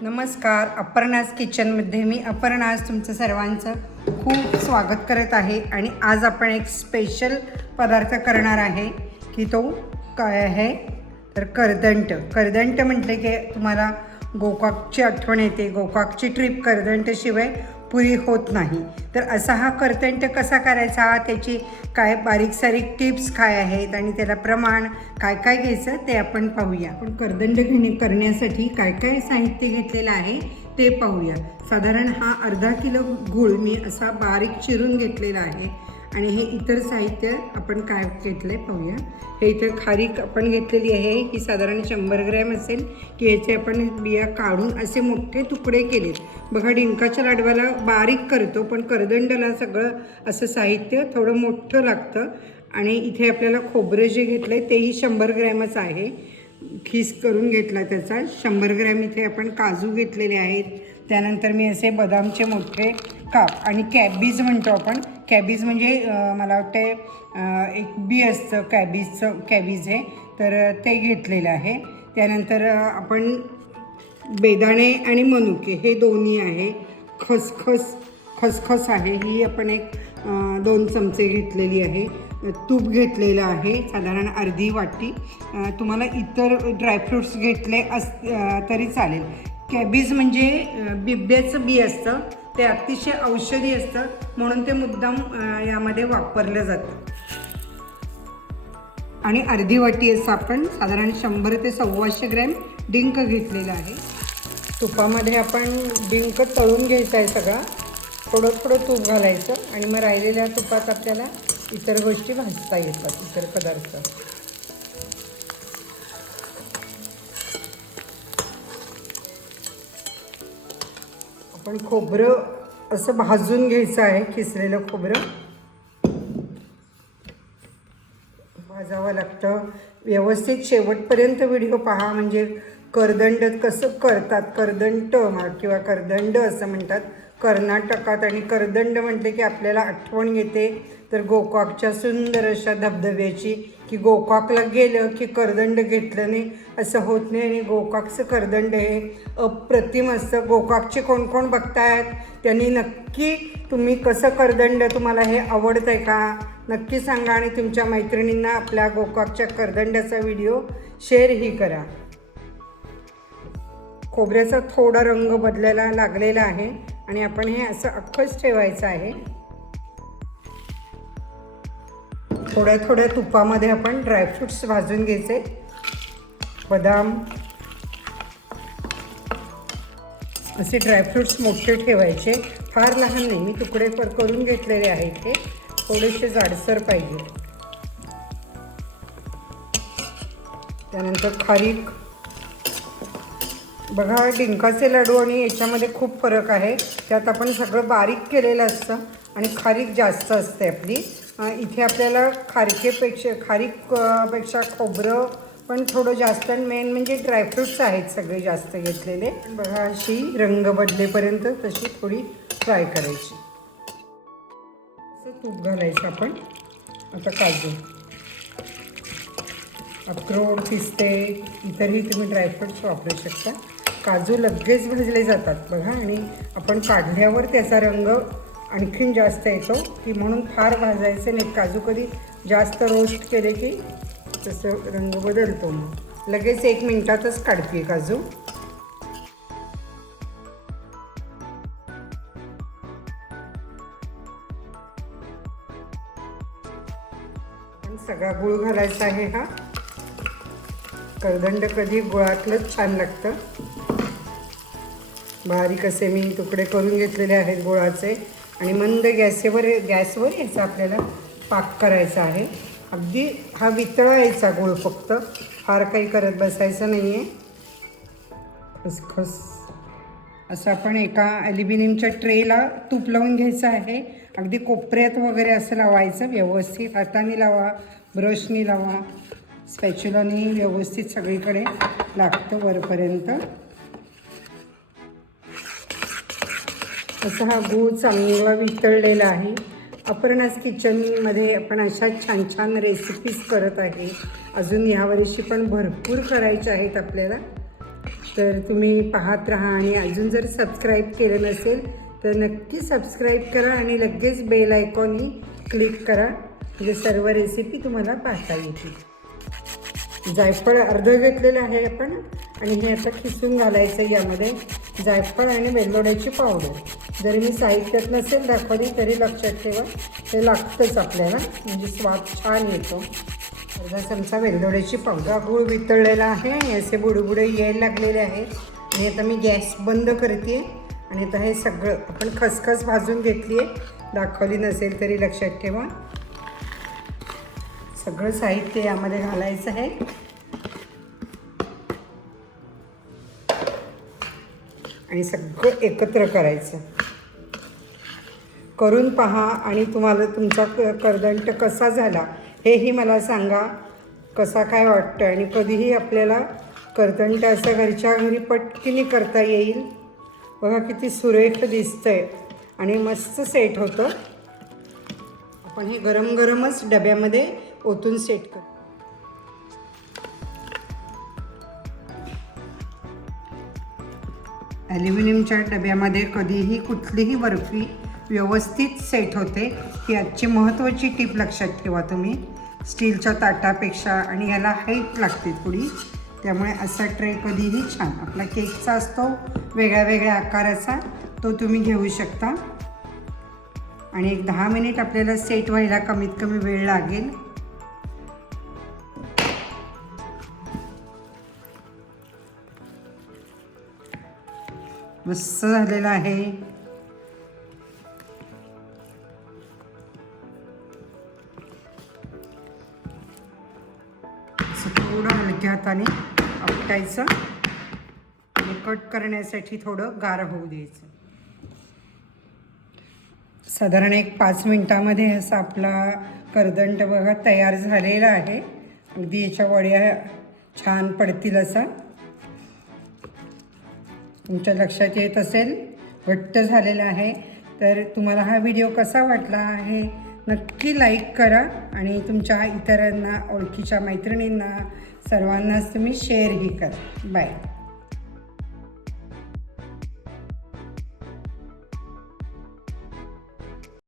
नमस्कार अपर्णाज किचनमध्ये मी अपर्णाज तुमचं सर्वांचं खूप स्वागत करत आहे आणि आज आपण एक स्पेशल पदार्थ करणार आहे की तो काय आहे? तर करदंट. करदंट म्हटले की तुम्हाला गोकाकची आठवण येते. गोकाकची ट्रिप करदंटशिवाय पुरी होत नाही. तर असा हा कर्तंट कसा करायचा? त्याची काय बारीक सारीक टिप्स काय आहेत आणि त्याला प्रमाण काय काय घ्यायचं ते आपण पाहूया. पण कर्दंड घेणे करण्यासाठी काय काय साहित्य घेतलेलं आहे ते पाहूया. साधारण हा अर्धा किलो गूळ मी असा बारीक चिरून घेतलेला आहे. आणि हे इतर साहित्य आपण काय घेतलं आहे पाहूया. हे इथं खारीक आपण घेतलेली आहे. ही साधारण शंभर ग्रॅम असेल. की याचे आपण बिया काढून असे मोठे तुकडे केलेत. बघा डिंकाच्या लाडवाला बारीक करतो पण करदंडला सगळं असं साहित्य थोडं मोठं लागतं. आणि इथे आपल्याला खोबरं जे घेतलं आहे तेही शंभर ग्रॅमच आहे. खीस करून घेतला त्याचा. शंभर ग्रॅम इथे आपण काजू घेतलेले आहेत. त्यानंतर मी असे बदामचे मोठे काप आणि कॅबीज म्हणतो आपण. कॅबीज म्हणजे मला वाटते एक बी असतं कॅबीजचं कॅबीज आहे. तर ते घेतलेलं आहे. त्यानंतर आपण बेदाणे आणि मनुके हे दोन्ही आहे. खसखस खसखस आहे. ही आपण एक दोन चमचे घेतलेली आहे. तूप घेतलेलं आहे. साधारण अर्धी वाटी. तुम्हाला इतर ड्रायफ्रूट्स घेतले अस तरी चालेल. कॅबीज म्हणजे अं, बिब्याचं बी असतं ते अतिशय औषधी असतं म्हणून ते मुद्दाम यामध्ये वापरलं जातं. आणि अर्धी वाटी असं आपण साधारण शंभर ते सव्वाशे ग्रॅम डिंक घेतलेला आहे. तुपामध्ये आपण डिंक तळून घ्यायचा आहे सगळा. थोडं थोडं तूप घालायचं आणि मग राहिलेल्या तुपात आपल्याला इतर गोष्टी भाजता येतात इतर पदार्थ. आपण खोबरं असं भाजून घ्यायचं आहे किसलेलं खोबरं. भाजावं लागतं. व्यवस्थित शेवटपर्यंत व्हिडिओ पहा म्हणजे करदंड कसं करतात करदंट किंवा करदंड असं म्हणतात. कर्नाटकात आणि करदंड म्हटले की आपल्याला आठवण येते. तर गोकाकच्या सुंदर अशा धबधब्याची की गोकाकला गेलं की करदंड घेतलं नाही असं होत नाही. आणि गोकाकचं करदंड हे अप्रतिम असतं गोकाकचे कोण कोण बघतायत? त्यांनी नक्की तुम्ही कसं करदंड तुम्हाला हे आवडतं आहे का? नक्की सांगा आणि तुमच्या मैत्रिणींना आपल्या गोकाकच्या करदंड्याचा व्हिडिओ शेअरही करा. खोबऱ्याचा थोडा रंग बदलायला लागलेला आहे आणि आपण हे असं अख्खंच ठेवायचं आहे. थोड्या थोड्या तुपामध्ये आपण ड्रायफ्रुट्स भाजून घ्यायचे. बदाम. असे ड्रायफ्रुट्स मोठे ठेवायचे. फार लहान नाही मी तुकडे कर करून घेतलेले आहेत ते. थोडेसे जाडसर पाहिजे. त्यानंतर खारीक. बघा डिंकाचे लाडू आणि याच्यामध्ये खूप फरक आहे. त्यात आपण सगळं बारीक केलेलं असतं आणि खारीक जास्त असते आपली. इथे आपल्याला खारकेपेक्षा खारीकपेक्षा खोबरं पण थोडं जास्त आणि मेन म्हणजे ड्रायफ्रुट्स आहेत सगळे जास्त घेतलेले. बघा अशी रंग बदलेपर्यंत तशी थोडी फ्राय करायची. असं तूप घालायचं आपण. आता काजू. अक्रोड पिस्ते इतरही तुम्ही ड्रायफ्रुट्स वापरू शकता. काजू लगेच भाजले जातात बघा आणि आपण काढल्यावर त्याचा रंग आणखीन जास्त येतो. की म्हणून फार भाजायचे नाही. काजू कधी जास्त रोस्ट केले की तसं रंग बदलतो मग. लगेच एक मिनटातच काढते काजू. सगळा गुळ घालायचा आहे हा. करदंड कधी गुळातलंच छान लागतं. बारीक असे मी तुकडे करून घेतलेले आहेत गुळाचे. आणि मंद गॅसेवर गॅसवर यायचा आपल्याला पाक करायचा आहे. अगदी हा वितळायचा गोळ फक्त. फार काही करत बसायचं नाही आहे खसखस असं आपण एका ॲल्युमिनियमच्या ट्रेला तूप लावून घ्यायचं आहे. अगदी कोपऱ्यात वगैरे असं लावायचं. व्यवस्थित हाताने लावा ब्रशनी लावा. स्पॅच्युलाने व्यवस्थित सगळीकडे लागतं वरपर्यंत. असा हा गूळ चांगला वितळलेला आहे. अपर्णास किचनमध्ये आपण अशा छान छान रेसिपीज करत आहे. अजून ह्यावर्षी पण भरपूर करायच्या आहेत आपल्याला. तर तुम्ही पाहत राहा आणि अजून जर सबस्क्राईब केलं नसेल तर नक्की सबस्क्राईब करा आणि लगेच बेल आयकॉनही क्लिक करा. म्हणजे सर्व रेसिपी तुम्हाला पाहता येतील. जायफळ अर्ध घेतलेलं आहे आपण आणि हे आता खिसून घालायचं आहे यामध्ये. जायफळ आणि वेलदोड्याची पावडर. जरी मी साहित्यात नसेल दाखवली तरी लक्षात ठेवा. हे लागतंच आपल्याला. म्हणजे स्वाद छान येतो. अर्धा चमचा वेलदोड्याची पावडर गूळ वितळलेला आहे. आणि असे बुडबुडे यायला लागलेले आहे आणि आता मी गॅस बंद करते आणि आता हे सगळं आपण खसखस भाजून घेतली आहे दाखवली नसेल तरी लक्षात ठेवा. सगळं साहित्य यामध्ये घालायचं आहे. आणि सगळं एकत्र करायचं. करून पहा आणि तुम्हाला तुमचा क करदंट कसा झाला हेही मला सांगा. कसा काय वाटतं आणि कधीही आपल्याला करदंट असं घरच्या घरी पटकीने करता येईल. बघा किती सुरेख दिसतं आहे आणि मस्त सेट होतं. आपण हे गरम गरमच डब्यामध्ये ओतून सेट कर. ॲल्युमिनियमच्या डब्यामध्ये कधीही कुठलीही बर्फी व्यवस्थित सेट होते. ही आजची महत्त्वाची टीप लक्षात ठेवा तुम्ही. स्टीलच्या ताटापेक्षा आणि याला हाईट लागते थोडी. त्यामुळे असा ट्रे कधीही छान. आपला केकचा असतो वेगळ्या वेगळ्या आकाराचा तो तुम्ही घेऊ शकता. आणि एक दहा मिनिट आपल्याला सेट व्हायला कमीत कमी वेळ लागेल. मस्त झालेला आहे. थोडं हलक्या हाताने आपटायचं. आणि कट करण्यासाठी थोडं गार होऊ द्यायचं. साधारण एक पाच मिनटामध्ये असा आपला करदंट बघा तयार झालेला आहे. अगदी याच्या वड्या छान पडतील असा. तुमच्या लक्षात येत असेल घट्ट झालेला आहे. तर तुम्हाला हा व्हिडिओ कसा वाटला आहे नक्की लाईक करा आणि तुमच्या इतरांना ओळखीच्या मैत्रिणींना सर्वांनाच तुम्ही शेअरही करा. बाय